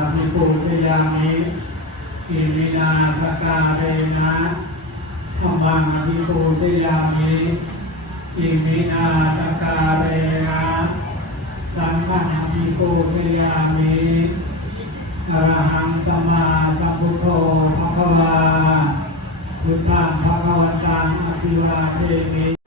อภิปูชยามิอิมินาสกาเรนะธรรมังอภิปูชยามิอิมินาสกาเรนะสังฆังอภิปูชยามิอะรหังสัมมาสัมพุทโธภะคะวาพุทธังภะคะวันตังอภิวาเทมิ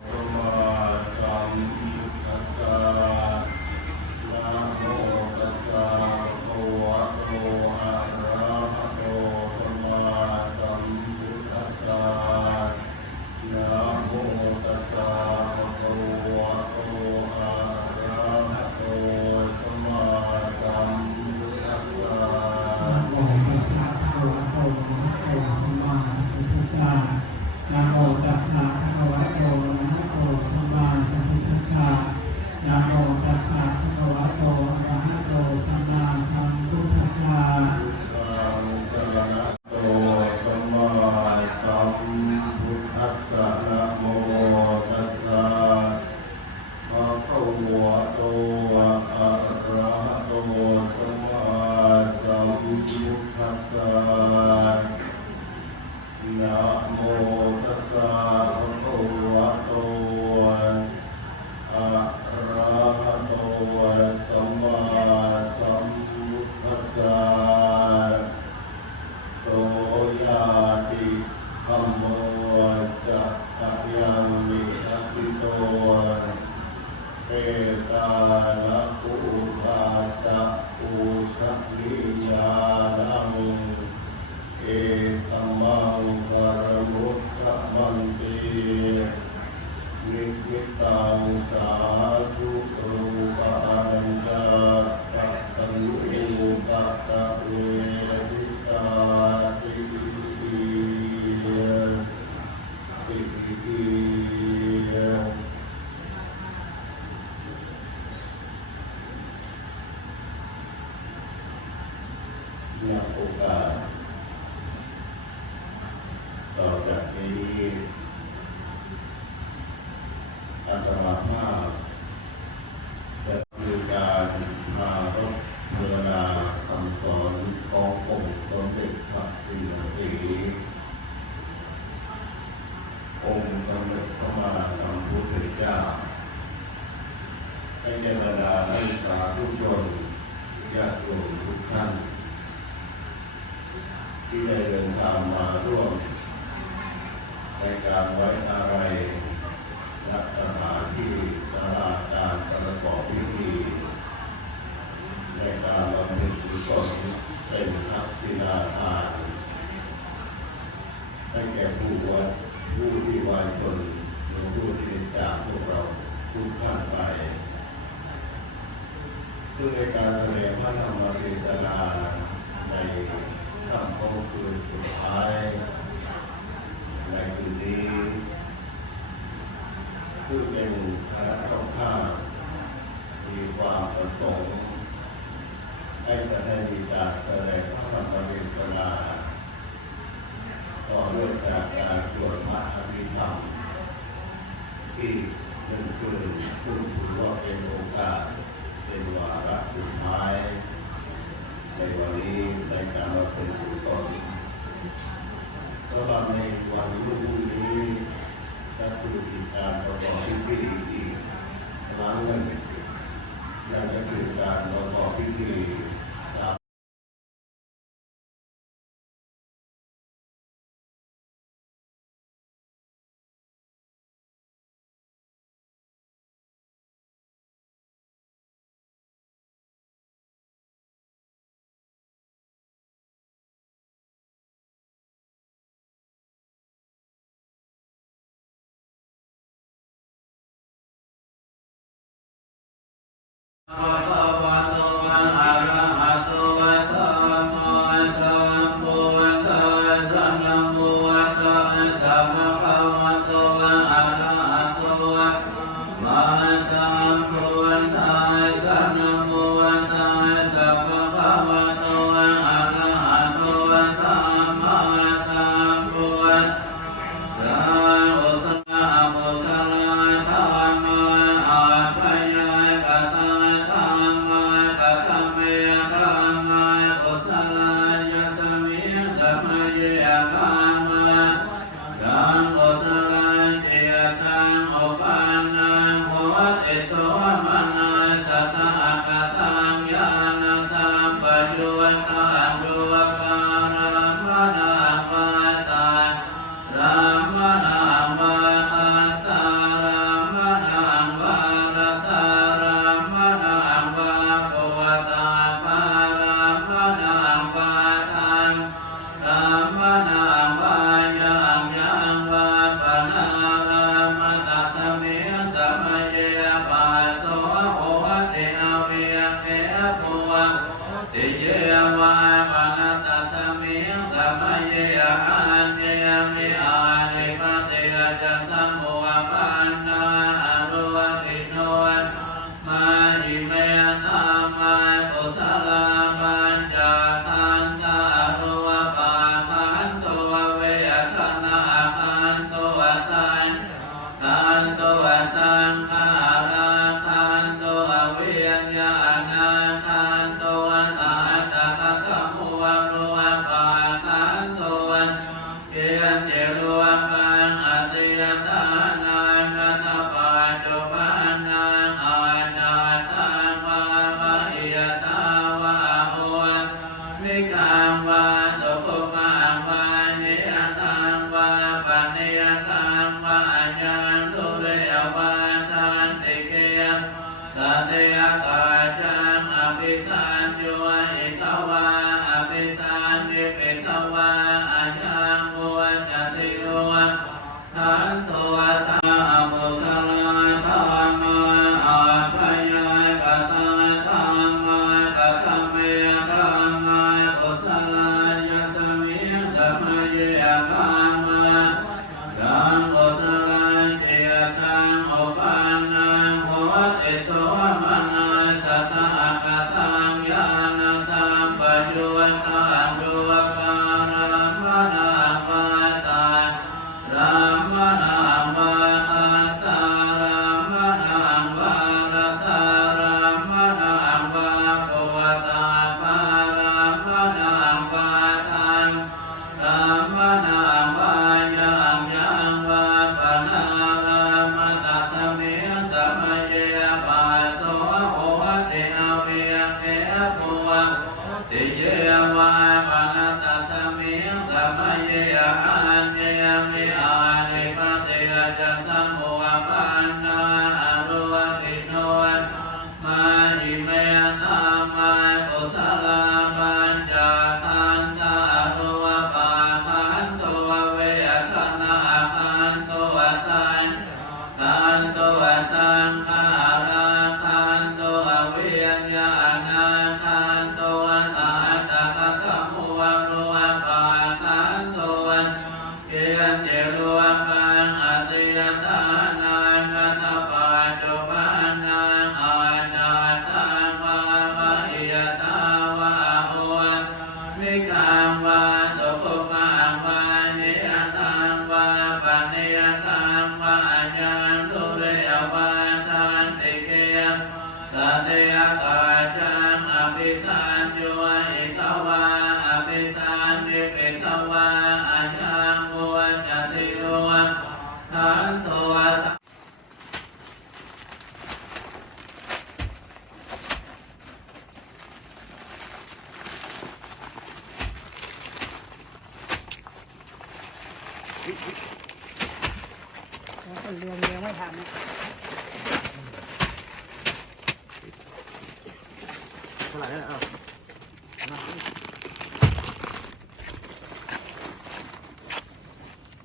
อาตมาภาพจะมีการมารบเวลาคำสอนขององค์สมเด็จพระสิงห์สีองค์สมเด็จพระมหาสัมพุทธเจ้าให้ในบรรดานักศึกษาทุชนญาติโยมทุกท่านที่ได้เดินทางมาร่วมในการไว้อาลัย ให้แก่ผู้วัดผู้ที่วายชนหรือผู้ที่จากพวกเราทุกท่านไป ซึ่งในการแสดงพระธรรมเทศนาในค่ำของคืนสุดท้ายในคืนนี้ซึ่งเป็นคณะเจ้าภาพมีความประสงค์ให้จะได้มีการแสดงพระธรรมเทศนา ต่อเนื่องจากการสวดพระอภิธรรมที่หนึ่งคืนซึ่งถือว่าเป็นโอกาสเป็นวาระสุดท้ายในวันนี้ในการมาเป็นกุศลสำหรับในวันรุ่งนี้ก็คือกิจการประกอบพิธีอีกครั้งหนึ่งนั่นก็คือการประกอบพิธี Uh, uh. Yeah. esto ท่าไหร่แล้ว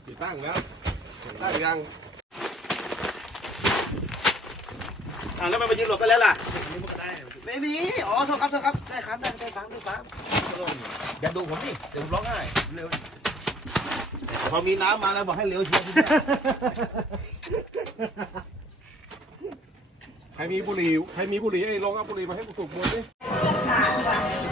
ติดตั้งแล้วได้หยังอ่าแล้วมันมายืนหลบกันแล้วล่ะไม่มีอ๋อโทษครับโทษครับได้ครับได้ได้ฟังได้ฟังอย่าดูผมนี่เดี๋ยวผมร้องไห้เร็วพอมีน้ำมาแล้วบอกให้เร็วเชียร์ใครมีบุหรี่ใครมีบุหรี่ไอ้ร้องเอาบุหรี่มาให้กูสูบบุหรี่ Thank you.